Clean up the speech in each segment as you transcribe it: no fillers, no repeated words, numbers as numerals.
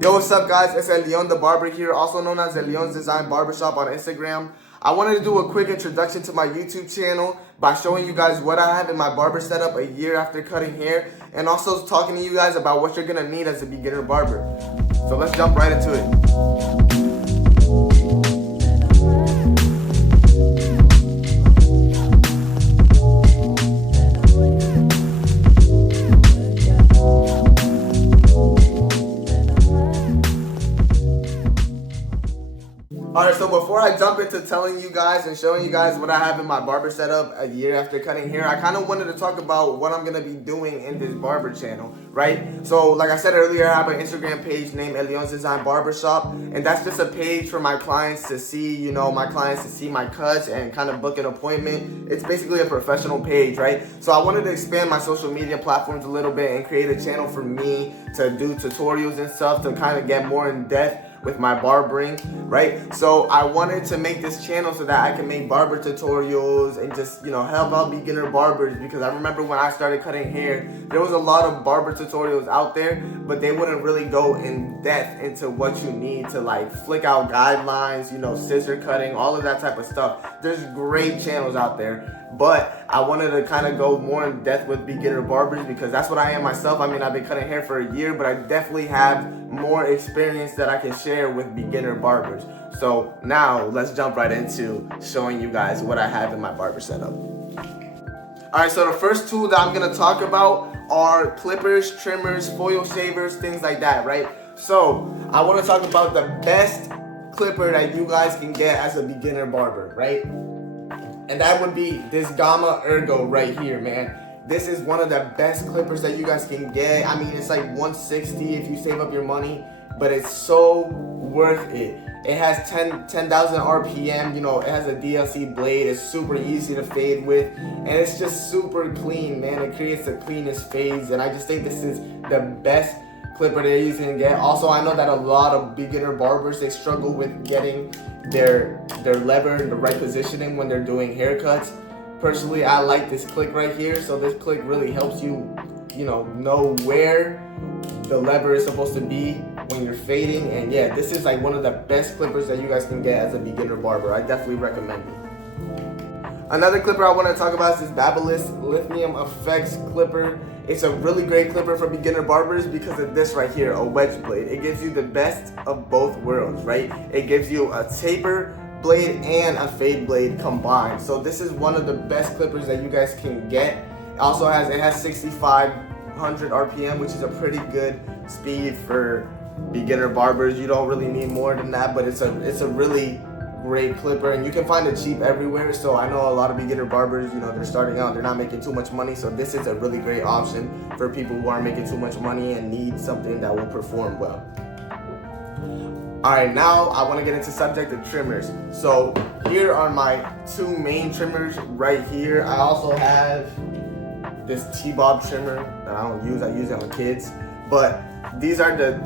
Yo, what's up guys? It's Elyon The Barber here, also known as Elyon's Design Barbershop on Instagram. I wanted to do a quick introduction to my YouTube channel by showing you guys what I have in my barber setup a year after cutting hair, and also talking to you guys about what you're gonna need as a beginner barber. So let's jump right into it. Alright, so before I jump into telling you guys and showing you guys what I have in my barber setup a year after cutting hair, I kind of wanted to talk about what I'm going to be doing in this barber channel, right? So like I said earlier, I have an Instagram page named Elyon's Design Barbershop, and that's just a page for my clients to see, my cuts and kind of book an appointment. It's basically a professional page, right? So I wanted to expand my social media platforms a little bit and create a channel for me to do tutorials and stuff to kind of get more in depth with my barbering, right? So I wanted to make this channel so that I can make barber tutorials and just, help out beginner barbers, because I remember when I started cutting hair, there was a lot of barber tutorials out there, but they wouldn't really go in depth into what you need to like flick out guidelines, scissor cutting, all of that type of stuff. There's great channels out there, but I wanted to kind of go more in depth with beginner barbers because that's what I am myself. I mean, I've been cutting hair for a year, but I definitely have more experience that I can share with beginner barbers. So now let's jump right into showing you guys what I have in my barber setup. Alright, so the first tool that I'm going to talk about are clippers, trimmers, foil shavers, things like that, right? So I want to talk about the best clipper that you guys can get as a beginner barber, right? And that would be this Gamma Ergo right here, man. This is one of the best clippers that you guys can get. I mean, it's like $160 if you save up your money, but it's so worth it. It has 10,000 RPM, it has a DLC blade. It's super easy to fade with, and it's just super clean, man. It creates the cleanest fades, and I just think this is the best clipper that you can get. Also, I know that a lot of beginner barbers, they struggle with getting their lever in the right positioning when they're doing haircuts. Personally, I like this click right here. So this click really helps you, know where the lever is supposed to be when you're fading. And yeah, this is like one of the best clippers that you guys can get as a beginner barber. I definitely recommend it. Another clipper I want to talk about is this Barbersetup Lithium Effects clipper. It's a really great clipper for beginner barbers because of this right here, a wedge blade. It gives you the best of both worlds, right? It gives you a taper blade and a fade blade combined. So this is one of the best clippers that you guys can get. It has 6,500 RPM, which is a pretty good speed for beginner barbers. You don't really need more than that, but it's a really great clipper, and you can find it cheap everywhere. So I know a lot of beginner barbers, they're starting out, they're not making too much money, so this is a really great option for people who aren't making too much money and need something that will perform well. Alright, now I want to get into subject of trimmers. So here are my two main trimmers right here. I also have this T-Bob trimmer that I don't use. I use it on kids, but these are the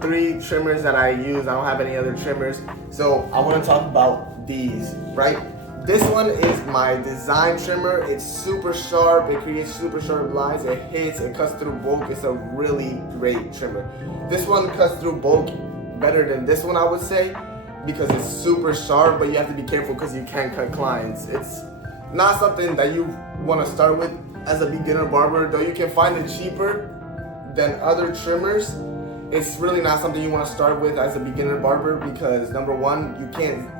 three trimmers that I use. I don't have any other trimmers. So I want to talk about these, right? This one is my design trimmer. It's super sharp. It creates super sharp lines. It hits, it cuts through bulk. It's a really great trimmer. This one cuts through bulk better than this one, I would say, because it's super sharp, but you have to be careful because you can cut clients. It's not something that you want to start with as a beginner barber, though you can find it cheaper than other trimmers. It's really not something you want to start with as a beginner barber because number one,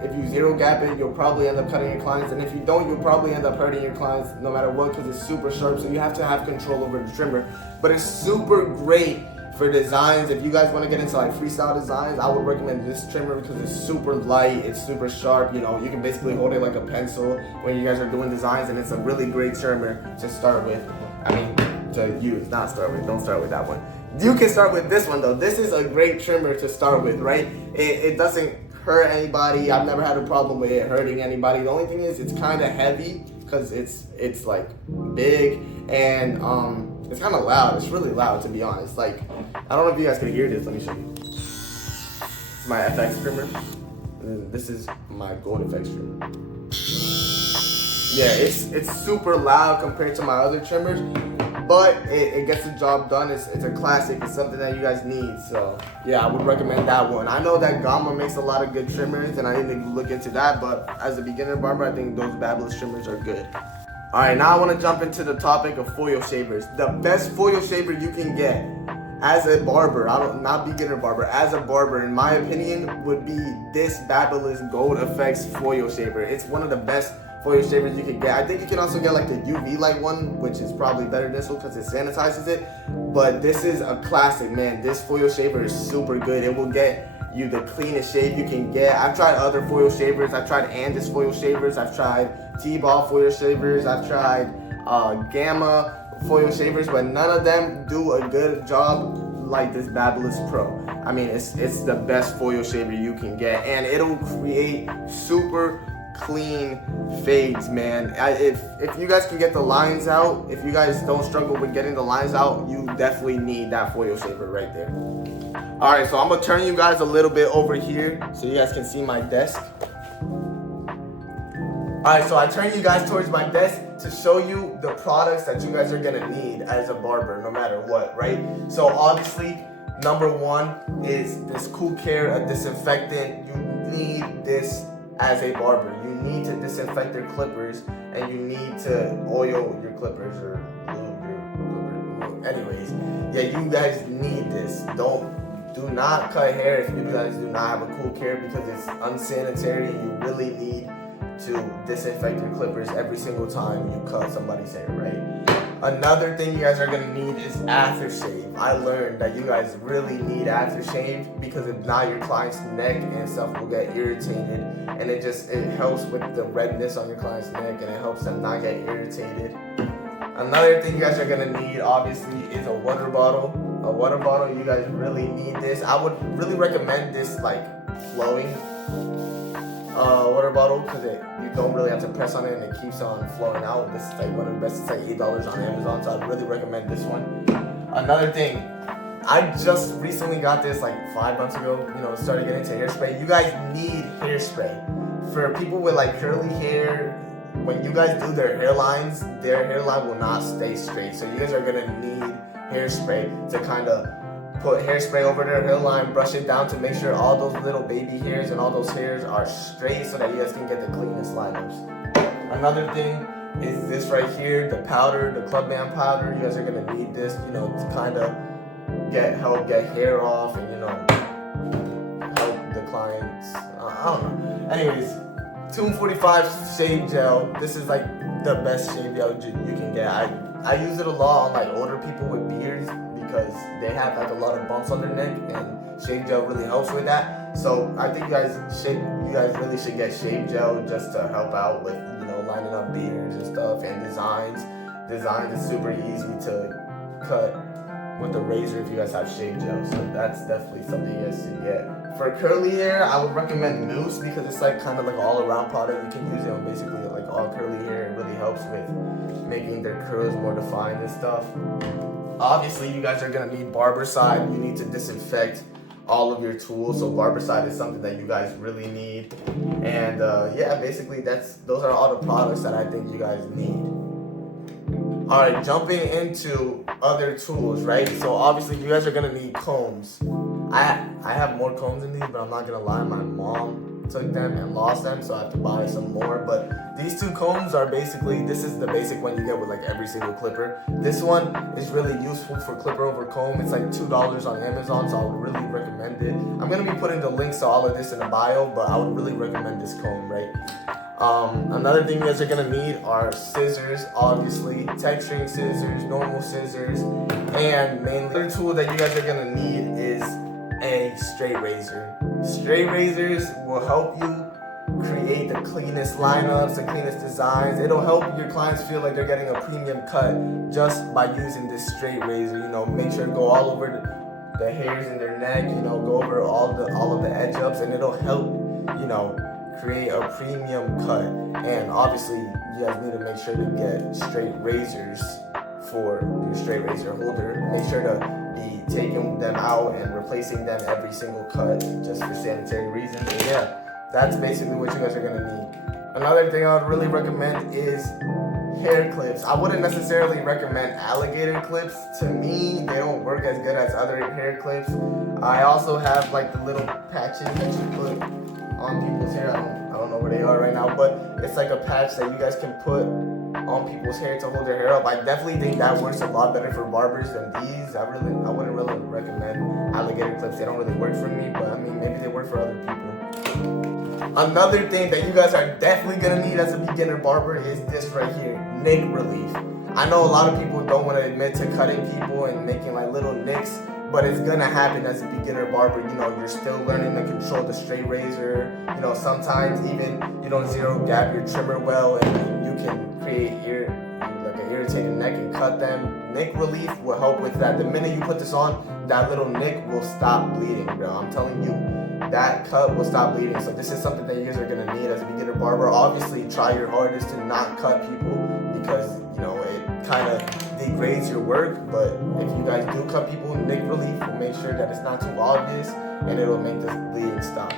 if you zero gap it, you'll probably end up cutting your clients, and if you don't, you'll probably end up hurting your clients no matter what because it's super sharp, so you have to have control over the trimmer. But it's super great for designs. If you guys want to get into like freestyle designs, I would recommend this trimmer because it's super light, it's super sharp. You can basically hold it like a pencil when you guys are doing designs, and it's a really great trimmer to start with. I mean, to use, not start with. Don't start with that one. You can start with this one though. This is a great trimmer to start with, right? It doesn't hurt anybody. I've never had a problem with it hurting anybody. The only thing is it's kind of heavy because it's like big, and it's kind of loud. It's really loud, to be honest. Like, I don't know if you guys can hear this. Let me show you. It's my FX trimmer. And this is my Gold FX trimmer. Yeah, it's super loud compared to my other trimmers. but it gets the job done. It's a classic. It's something that you guys need. So yeah, I would recommend that one. I know that Gamma makes a lot of good trimmers, and I need to look into that. But as a beginner barber, I think those Babyliss trimmers are good. All right, now I want to jump into the topic of foil shavers. The best foil shaver you can get as a barber, not beginner barber, as a barber, in my opinion, would be this Babyliss Gold Effects foil shaver. It's one of the best foil shavers you can get. I think you can also get like the UV light one, which is probably better than this one because it sanitizes it. But this is a classic, man. This foil shaver is super good. It will get you the cleanest shave you can get. I've tried other foil shavers. I've tried Andis foil shavers. I've tried T-ball foil shavers. I've tried Gamma foil shavers, but none of them do a good job like this Babyliss Pro. I mean, it's the best foil shaver you can get, and it'll create super clean fades, man. If you guys can get the lines out, if you guys don't struggle with getting the lines out, you definitely need that foil shaver right there. All right, so I'm gonna turn you guys a little bit over here so you guys can see my desk. All right, so I turn you guys towards my desk to show you the products that you guys are gonna need as a barber, no matter what, right? So obviously, number one is this Cool Care, a disinfectant. You need this as a barber. You need to disinfect your clippers, and you need to oil your clippers or lube your clippers. Anyways, yeah, you guys need this. Do not cut hair if you guys do not have a Cool Care because it's unsanitary. You really need to disinfect your clippers every single time you cut somebody's hair, right? Another thing you guys are gonna need is aftershave. I learned that you guys really need aftershave because if not, your client's neck and stuff will get irritated, and it helps with the redness on your client's neck, and it helps them not get irritated. Another thing you guys are gonna need, obviously, is a water bottle. A water bottle, you guys really need this. I would really recommend this like flowing water bottle because you don't really have to press on it and it keeps on flowing out. This is like one of the best. It's like $8 on Amazon, so I'd really recommend this one. Another thing, I just recently got this like 5 months ago. Started getting into hairspray. You guys need hairspray for people with like curly hair. When you guys do their hairline will not stay straight. So you guys are gonna need hairspray to kind of put hairspray over their hairline, brush it down to make sure all those little baby hairs and all those hairs are straight so that you guys can get the cleanest lineups. Another thing is this right here, the powder, the club band powder. You guys are gonna need this, to kind of help get hair off and help the clients. I don't know. Anyways, 245 shave gel. This is like the best shave gel you can get. I use it a lot on like older people with beards because they have like a lot of bumps on their neck, and shave gel really helps with that. So I think you guys really should get shave gel just to help out with lining up beards and stuff and designs. Designs is super easy to cut with the razor if you guys have shave gel. So that's definitely something you guys should get. For curly hair, I would recommend Mousse because it's like kind of like an all-around product. You can use it on basically like all curly hair. It really helps with making their curls more defined and stuff. Obviously, you guys are gonna need Barbersetup. You need to disinfect all of your tools, so Barbersetup is something that you guys really need. And yeah, basically those are all the products that I think you guys need. All right, jumping into other tools, right? So obviously, you guys are gonna need combs. I have more combs than these, but I'm not gonna lie, my mom took them and lost them, so I have to buy some more. But these two combs are basically, this is the basic one you get with like every single clipper. This one is really useful for clipper over comb. It's like $2 on Amazon, so I would really recommend it. I'm gonna be putting the links to all of this in the bio, but I would really recommend this comb, right? Another thing you guys are gonna need are scissors, obviously, texturing scissors, normal scissors, and mainly the tool that you guys are gonna need is a straight razor. Straight razors will help you create the cleanest lineups, the cleanest designs. It'll help your clients feel like they're getting a premium cut just by using this straight razor. Make sure to go all over the hairs in their neck, go over all of the edge ups, and it'll help, create a premium cut. And obviously, you guys need to make sure to get straight razors for your straight razor holder. Make sure to be taking them out and replacing them every single cut just for sanitary reasons. And yeah, that's basically what you guys are gonna need. Another thing I would really recommend is hair clips. I wouldn't necessarily recommend alligator clips. To me, they don't work as good as other hair clips. I also have like the little patches that you put on people's hair. I don't know where they are right now, but it's like a patch that you guys can put on people's hair to hold their hair up. I definitely think that works a lot better for barbers than these. I wouldn't really recommend alligator clips. They don't really work for me, but I mean, maybe they work for other people. Another thing that you guys are definitely gonna need as a beginner barber is this right here, nick relief. I know a lot of people don't want to admit to cutting people and making like little nicks, but it's gonna happen as a beginner barber. You know, you're still learning to control the straight razor. You know, sometimes even you don't zero gap your trimmer well, and you can create like an irritated neck and cut them. Nick relief will help with that. The minute you put this on, that little nick will stop bleeding, bro. I'm telling you, that cut will stop bleeding. So this is something that you guys are gonna need as a beginner barber. Obviously, try your hardest to not cut people because you know it kind of degrades your work. But if you guys do cut people, nick relief will make sure that it's not too obvious and it'll make this bleeding stop.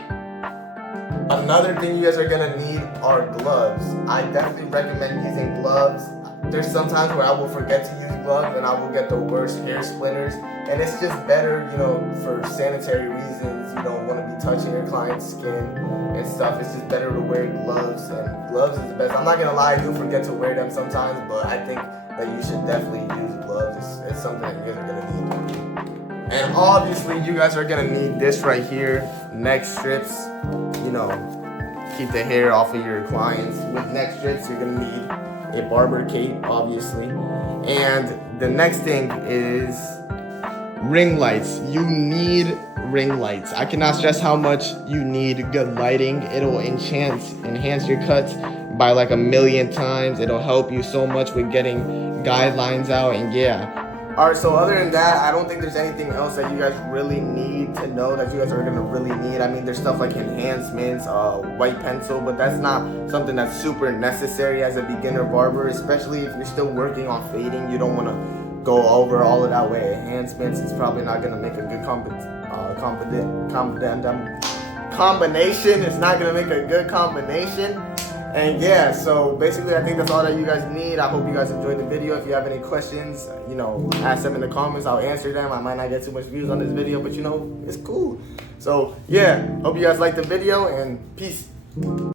Another thing you guys are gonna need are gloves. I definitely recommend using gloves. There's sometimes where I will forget to use gloves and I will get the worst hair splinters. And it's just better, you know, for sanitary reasons. You don't want to be touching your client's skin and stuff. It's just better to wear gloves, and gloves is the best. I'm not gonna lie, I do forget to wear them sometimes, but I think that you should definitely use gloves. It's something that you guys are gonna need. And obviously, you guys are gonna need this right here, neck strips. You know, keep the hair off of your clients. With neck strips, you're gonna need a barber cape, obviously. And the next thing is ring lights. You need ring lights. I cannot stress how much you need good lighting. It'll enhance your cuts by like 1,000,000 times. It'll help you so much with getting guidelines out, and yeah. Alright, so other than that, I don't think there's anything else that you guys really need to know that you guys are gonna really need. I mean, there's stuff like enhancements, white pencil, but that's not something that's super necessary as a beginner barber, especially if you're still working on fading. You don't wanna go over all of that with enhancements. It's probably not gonna make a good combination. It's not gonna make a good combination. And yeah, so basically I think that's all that you guys need. I hope you guys enjoyed the video. If you have any questions, you know, ask them in the comments. I'll answer them. I might not get too much views on this video, but you know, it's cool. So yeah, hope you guys liked the video, and peace.